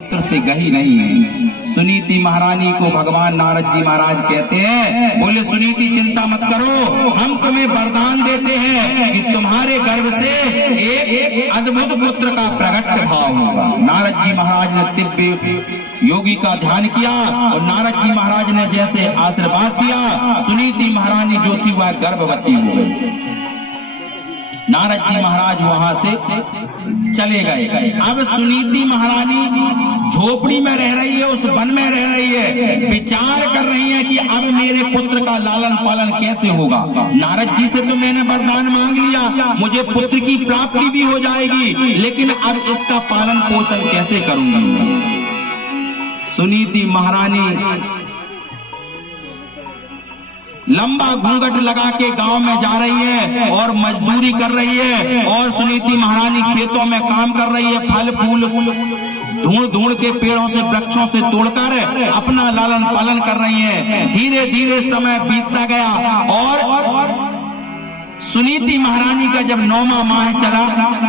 से गही नहीं है। सुनीति महारानी को भगवान नारद जी महाराज कहते हैं, बोले सुनीति चिंता मत करो, हम तुम्हें वरदान देते हैं कि तुम्हारे गर्भ से एक अद्भुत पुत्र का प्रकट भाव होगा। नारद जी महाराज ने दिव्य योगी का ध्यान किया और नारद जी महाराज ने जैसे आशीर्वाद दिया, सुनीति महारानी जो थी वह गर्भवती हो गई। नारद जी महाराज वहां से चले गए। अब सुनीति महारानी झोपड़ी में रह रही है, उस वन में रह रही है, विचार कर रही है कि अब मेरे पुत्र का लालन पालन कैसे होगा। नारद जी से तो मैंने वरदान मांग लिया, मुझे पुत्र की प्राप्ति भी हो जाएगी, लेकिन अब इसका पालन पोषण कैसे करूंगी। सुनीति महारानी लंबा घूंघट लगा के गांव में जा रही है और मजदूरी कर रही है, और सुनीति महारानी खेतों में काम कर रही है, फल फूल ढूंढ ढूंढ के पेड़ों से वृक्षों से तोड़कर अपना लालन पालन कर रही है। धीरे धीरे समय बीतता गया और सुनीति महारानी का जब 9वां माह चला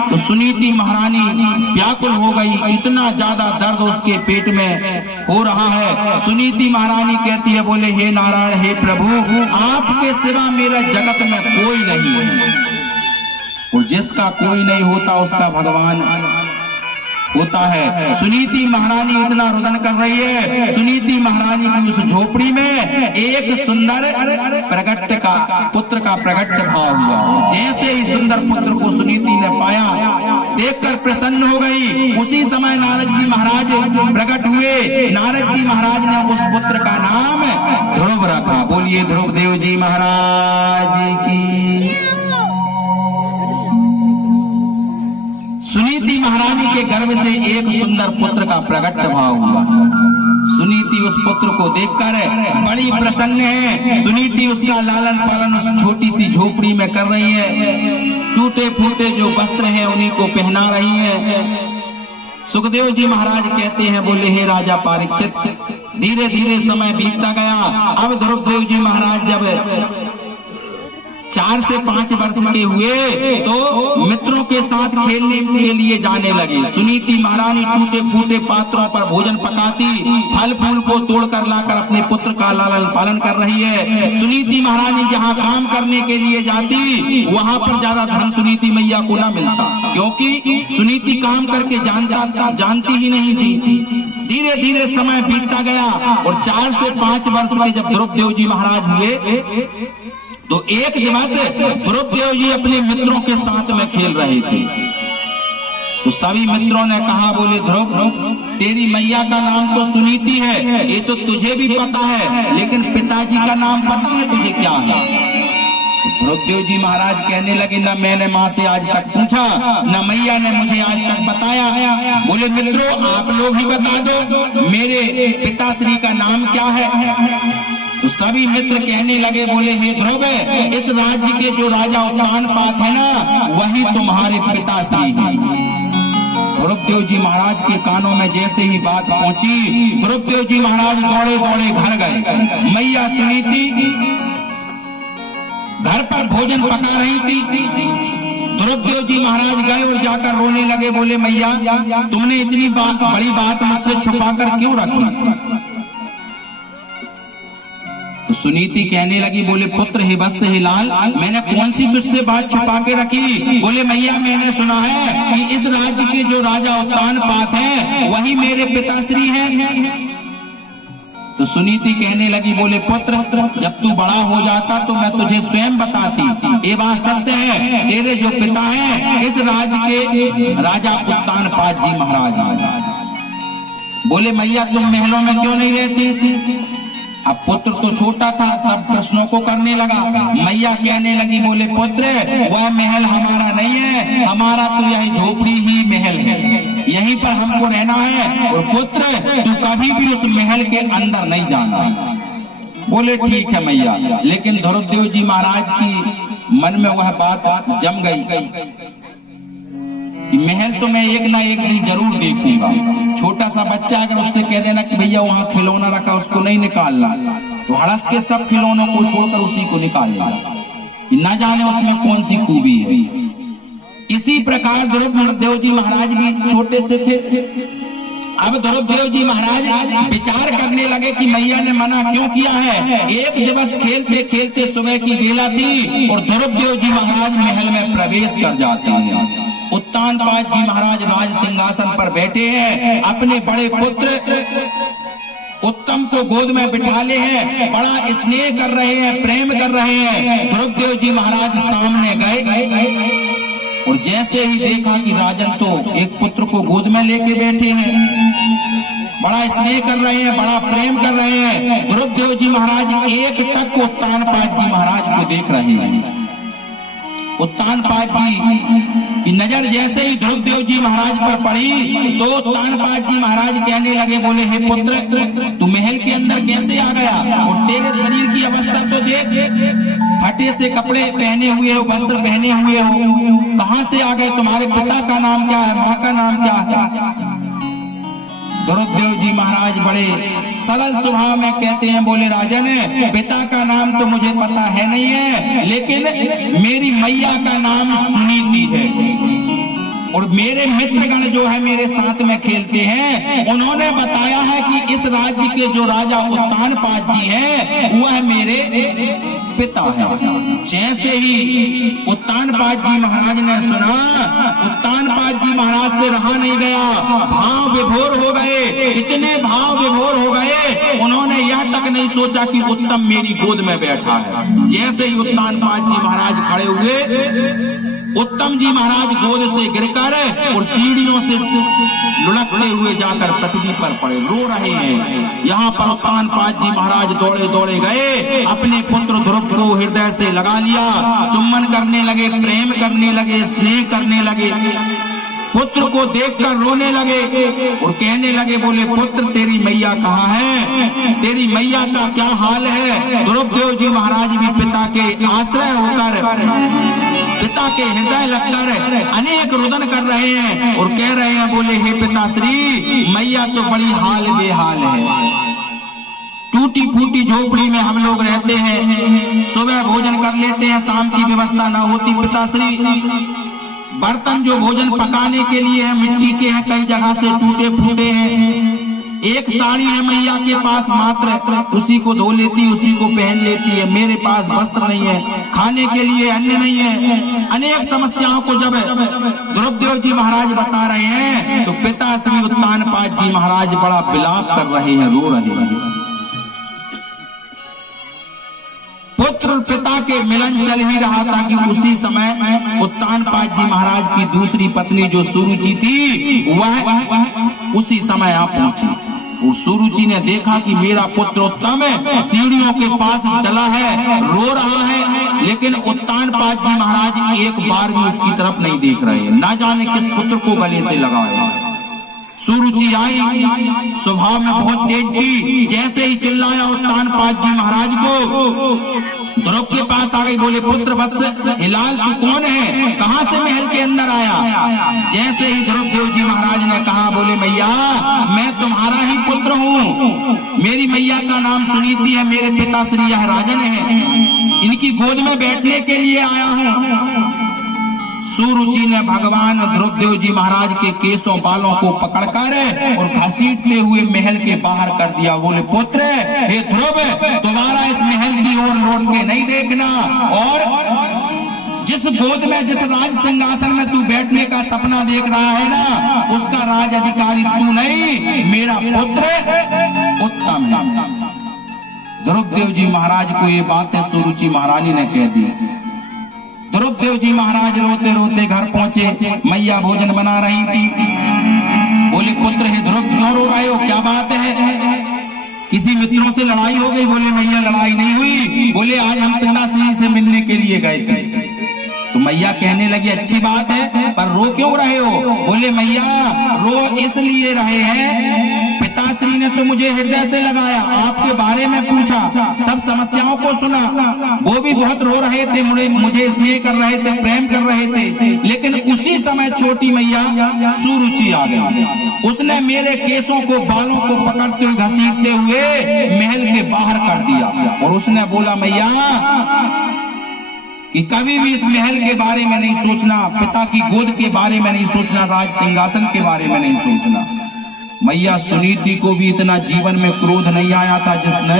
तो सुनीति महारानी व्याकुल हो गई, इतना ज्यादा दर्द उसके पेट में हो रहा है। सुनीति महारानी कहती है, बोले हे नारायण, हे प्रभु, आपके सिवा मेरा जगत में कोई नहीं है, और जिसका कोई नहीं होता उसका भगवान होता है। सुनीति महारानी इतना रुदन कर रही है। सुनीति महारानी की उस झोपड़ी में एक सुंदर प्रकट का पुत्र का प्रकट भाव हुआ। जैसे ही सुंदर पुत्र को सुनीति ने पाया, देखकर प्रसन्न हो गई। उसी समय नारद जी महाराज प्रकट हुए। नारद जी महाराज ने उस पुत्र का नाम ध्रुव रखा। बोलिए ध्रुव देव जी महाराज की। सुनीति महारानी के गर्भ से एक सुंदर पुत्र का प्रकट भाव हुआ। सुनीति उस पुत्र को देखकर बड़ी प्रसन्न है। सुनीति उसका लालन पालन उस छोटी सी झोपड़ी में कर रही है। टूटे फूटे जो वस्त्र हैं उन्हीं को पहना रही है। सुखदेव जी महाराज कहते हैं, बोले हे राजा परीक्षित, धीरे धीरे समय बीतता गया। अब ध्रुवदेव जी महाराज जब 4 से 5 वर्ष के हुए तो मित्रों के साथ खेलने के लिए जाने लगे। सुनीति महारानी टूटे फूटे पात्रों पर भोजन पकाती, फल फूल को तोड़कर लाकर अपने पुत्र का लालन पालन कर रही है। सुनीति महारानी जहाँ काम करने के लिए जाती, वहाँ पर ज्यादा धन सुनीति मैया को न मिलता, क्योंकि सुनीति काम करके जानती ही नहीं थी। धीरे धीरे समय बीतता गया और 4 से 5 वर्ष के जब ध्रुवदेव जी महाराज हुए तो एक दिवस ध्रुवदेव जी अपने मित्रों के साथ में खेल रहे थे। तो सभी मित्रों ने कहा, बोले ध्रुव, तेरी मैया का नाम तो सुनीति है, ये तो तुझे भी पता है, लेकिन पिताजी का नाम पता है तुझे क्या है। ध्रुवदेव जी महाराज कहने लगे, न मैंने माँ से आज तक पूछा, न मैया ने मुझे आज तक बताया। बोले मित्रों, आप लोग ही बता दो, मेरे पिताश्री का नाम क्या है। तो सभी मित्र कहने लगे, बोले हे ध्रुव, इस राज्य के जो राजा उत्तानपाद है ना, वही तुम्हारे पिताश्री हैं। ध्रुवदेव जी महाराज के कानों में जैसे ही बात पहुंची, ध्रुवदेव जी महाराज दौड़े दौड़े घर गए। मैया सुनीति घर पर भोजन पका रही थी। ध्रुवदेव जी महाराज गए और जाकर रोने लगे। बोले मैया, तुमने इतनी बड़ी बात मुझसे छुपाकर क्यों रखी। तो सुनीति कहने लगी, बोले पुत्र हे बस हे लाल, मैंने कौन सी तुझसे बात छुपा के रखी। बोले मैया, मैंने सुना है कि इस राज्य के जो राजा उत्तानपाद हैं वही मेरे पिताश्री हैं। तो सुनीति कहने लगी, बोले पुत्र, जब तू बड़ा हो जाता तो मैं तुझे स्वयं बताती। ये बात सत्य है, तेरे जो पिता हैं इस राज्य के राजा उत्तानपाद जी महाराज। बोले मैया, तुम महलों में क्यों नहीं रहती थी। अब पुत्र तो छोटा था, सब प्रश्नों को करने लगा। मैया कहने लगी, बोले पुत्र, वह महल हमारा नहीं है, हमारा तो यही झोपड़ी ही महल है, यहीं पर हमको रहना है, और पुत्र तू कभी भी उस महल के अंदर नहीं जाना। बोले ठीक है मैया। लेकिन ध्रुवदेव जी महाराज की मन में वह बात जम गई कि महल तो मैं एक ना एक दिन जरूर देखूंगा। छोटा सा बच्चा अगर उससे कह देना कि भैया वहाँ खिलौना रखा, उसको नहीं निकालना, तो हड़स के सब खिलौनों को छोड़कर उसी को निकाल लेगा, न जाने उसमें कौन सी खूबी है। इसी प्रकार ध्रुवदेव जी महाराज भी छोटे से थे। अब ध्रुवदेव जी महाराज विचार करने लगे कि मैया ने मना क्यों किया है। एक दिवस खेलते खेलते सुबह की बेला थी और ध्रुवदेव जी महाराज महल में प्रवेश कर जाते हैं। उत्तानपाद जी महाराज राज सिंहासन पर बैठे हैं, अपने बड़े पुत्र उत्तम को गोद में बिठाले हैं, बड़ा स्नेह कर रहे हैं, प्रेम कर रहे हैं। ध्रुवदेव जी महाराज सामने गए और जैसे ही देखा कि राजन तो एक पुत्र को गोद में लेके बैठे हैं, बड़ा स्नेह कर रहे हैं, बड़ा प्रेम कर रहे हैं। ध्रुवदेव जी महाराज एक टक उत्तानपाद जी महाराज को देख रहे हैं। उत्तानपाद जी की नजर जैसे ही ध्रुवदेव जी महाराज पर पड़ी तो उत्तानपाद जी महाराज कहने लगे, बोले हे पुत्र, तू महल के अंदर कैसे आ गया और तेरे शरीर की अवस्था तो देख, फटे से कपड़े पहने हुए हो, वस्त्र पहने हुए हो, कहां से आ गए? तुम्हारे पिता का नाम क्या है, माँ का नाम क्या है? ध्रुवदेव जी महाराज बड़े सरल स्वभाव में कहते हैं, बोले राजन, पिता का नाम तो मुझे पता है नहीं है, लेकिन मेरी मैया का नाम सुनीति है और मेरे मित्रगण जो है मेरे साथ में खेलते हैं, उन्होंने बताया है कि इस राज्य के जो राजा उत्तानपाद जी हैं वह मेरे पिता है। जैसे ही उत्तानपाद जी महाराज ने सुना, उत्तानपाद जी महाराज से रहा नहीं गया, भाव विभोर हो गए, इतने भाव विभोर हो गए, उन्होंने यह तक नहीं सोचा कि उत्तम मेरी गोद में बैठा है। जैसे ही उत्तानपाद जी महाराज खड़े हुए, उत्तम जी महाराज गोद से गिरकर और सीढ़ियों से लुढ़कते हुए जाकर पृथ्वी पर पड़े, रो रहे हैं। यहाँ पर उत्तानपाद जी महाराज दौड़े दौड़े गए, अपने पुत्र ध्रुव को हृदय से लगा लिया, चुम्बन करने लगे, प्रेम करने लगे, स्नेह करने लगे, पुत्र को देखकर रोने लगे और कहने लगे, बोले पुत्र, तेरी मैया कहाँ है, तेरी मैया का क्या हाल है? ध्रुवदेव जी महाराज भी पिता के आश्रय होकर, पिता के हृदय लगकर अनेक रुदन कर रहे हैं और कह रहे हैं, बोले हे पिताश्री, मैया तो बड़ी हाल बेहाल है, टूटी फूटी झोपड़ी में हम लोग रहते हैं, सुबह भोजन कर लेते हैं, शाम की व्यवस्था ना होती पिताश्री, बर्तन जो भोजन पकाने के लिए है मिट्टी के हैं, कई जगह से टूटे फूटे हैं, एक साड़ी है मैया के पास मात्र, उसी को धो लेती, उसी को पहन लेती है, मेरे पास वस्त्र नहीं है, खाने के लिए अन्न नहीं है। अनेक समस्याओं को जब ध्रुवदेव जी महाराज बता रहे हैं तो पिता श्री उत्तानपाद जी महाराज बड़ा विलाप कर रहे हैं, रो रहे हैं। पुत्र और पिता के मिलन चल ही रहा था कि उसी समय उत्तानपाद जी महाराज की दूसरी पत्नी जो सुरुचि थी वह उसी समय आ पहुंची और सुरुचि ने देखा कि मेरा पुत्र उत्तम सीढ़ियों के पास चला है, रो रहा है, लेकिन उत्तानपाद जी महाराज एक बार भी उसकी तरफ नहीं देख रहे हैं, ना जाने किस पुत्र को गले से लगाया। सुरुचि आई, स्वभाव में बहुत तेज थी, जैसे ही चिल्लाया उत्तानपाद जी महाराज को, ध्रुव के पास आ गई, बोले पुत्र बस हिलाल तू कौन है, कहां से महल के अंदर आया? जैसे ही ध्रुवदेव जी महाराज ने कहा, बोले मैया मैं तुम्हारा ही पुत्र हूँ, मेरी मैया का नाम सुनीति है, मेरे पिता श्री यह राजन है, इनकी गोद में बैठने के लिए आया हूँ। सुरुचि ने भगवान ध्रुवदेव जी महाराज के केसों बालों को पकड़कर और घसीटते हुए महल के बाहर कर दिया। बोले पुत्र हे ध्रुव, दोबारा इस महल की ओर लौट के नहीं देखना, और जिस गोद में, जिस राज सिंहासन में तू बैठने का सपना देख रहा है ना, उसका राज अधिकारी तू नहीं, मेरा पुत्र उत्तम है। ध्रुवदेव जी महाराज को ये बातें सुरुचि महारानी ने कह दी। ध्रुवदेव जी महाराज रोते रोते घर पहुंचे, मैया भोजन बना रही थी। बोले पुत्र हे ध्रुव, क्यों रो रहे हो, क्या बात है, किसी मित्रों से लड़ाई हो गई? बोले मैया लड़ाई नहीं हुई, बोले आज हम पिताश्री से मिलने के लिए गए थे। तो मैया कहने लगी अच्छी बात है, पर रो क्यों रहे हो? बोले मैया रो इसलिए रहे हैं, पिताश्री ने तो मुझे हृदय से लगाया, आपके बारे में पूछा, सब समस्याओं को सुना, वो भी बहुत रो रहे थे, मुझे स्नेह कर रहे थे, प्रेम कर रहे थे, लेकिन उसी समय छोटी मैया सुरुचि आ गई, उसने मेरे केसों को, बालों को पकड़ते हुए, घसीटते हुए महल के बाहर कर दिया। और उसने बोला मैया कि कभी भी इस महल के बारे में नहीं सोचना, पिता की गोद के बारे में नहीं सोचना, राज सिंहासन के बारे में नहीं सोचना, मैया सुनीति को भी इतना जीवन में क्रोध नहीं आया था जिसने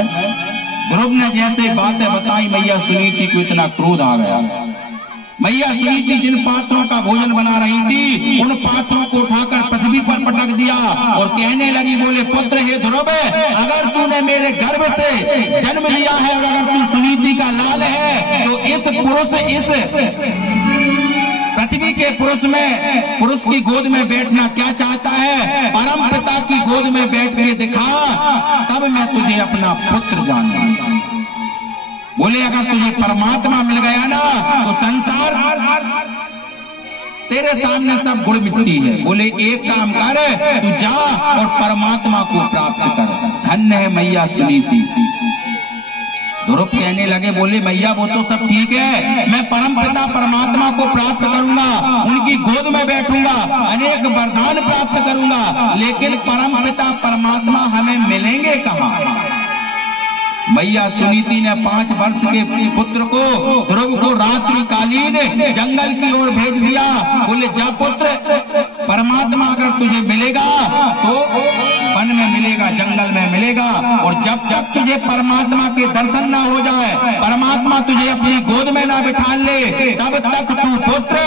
ध्रुव ने जैसे बातें बताई, मैया सुनीति को इतना क्रोध आ गया। मैया सुनीति जिन पात्रों का भोजन बना रही थी उन पात्रों को उठाकर पृथ्वी पर पटक दिया और कहने लगी, बोले पुत्र हे ध्रुव, अगर तूने मेरे गर्भ से जन्म लिया है और अगर तू सुनीति का लाल है तो इस पुरुष, इस पृथ्वी के पुरुष की गोद में बैठना क्या चाहता है? परम पिता की गोद में बैठ के दिखा, तब मैं तुझे अपना पुत्र जानूंगा। बोले अगर तुझे परमात्मा मिल गया ना तो संसार तेरे सामने सब गुड़ मिट्टी है। बोले एक काम कर, तू जा और परमात्मा को प्राप्त कर। धन्य है मैया सुनीति। ध्रुव कहने लगे, बोले मैया वो तो सब ठीक है, मैं परम पिता परमात्मा को प्राप्त करूंगा, उनकी गोद में बैठूंगा, अनेक वरदान प्राप्त करूंगा, लेकिन परम पिता परमात्मा हमें मिलेंगे कहाँ? मैया सुनीति ने 5 वर्ष के पुत्र को, ध्रुव को रात्रिकालीन जंगल की ओर भेज दिया। बोले जा पुत्र, परमात्मा अगर तुझे मिलेगा तो वन में मिलेगा, जंगल में मिलेगा, और जब तक तुझे परमात्मा के दर्शन ना हो जाए, परमात्मा तुझे अपनी गोद में ना बिठा ले, तब तक तू पुत्र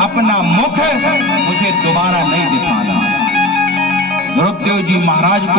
अपना मुख मुझे दोबारा नहीं दिखाना। ध्रुवदेव जी महाराज को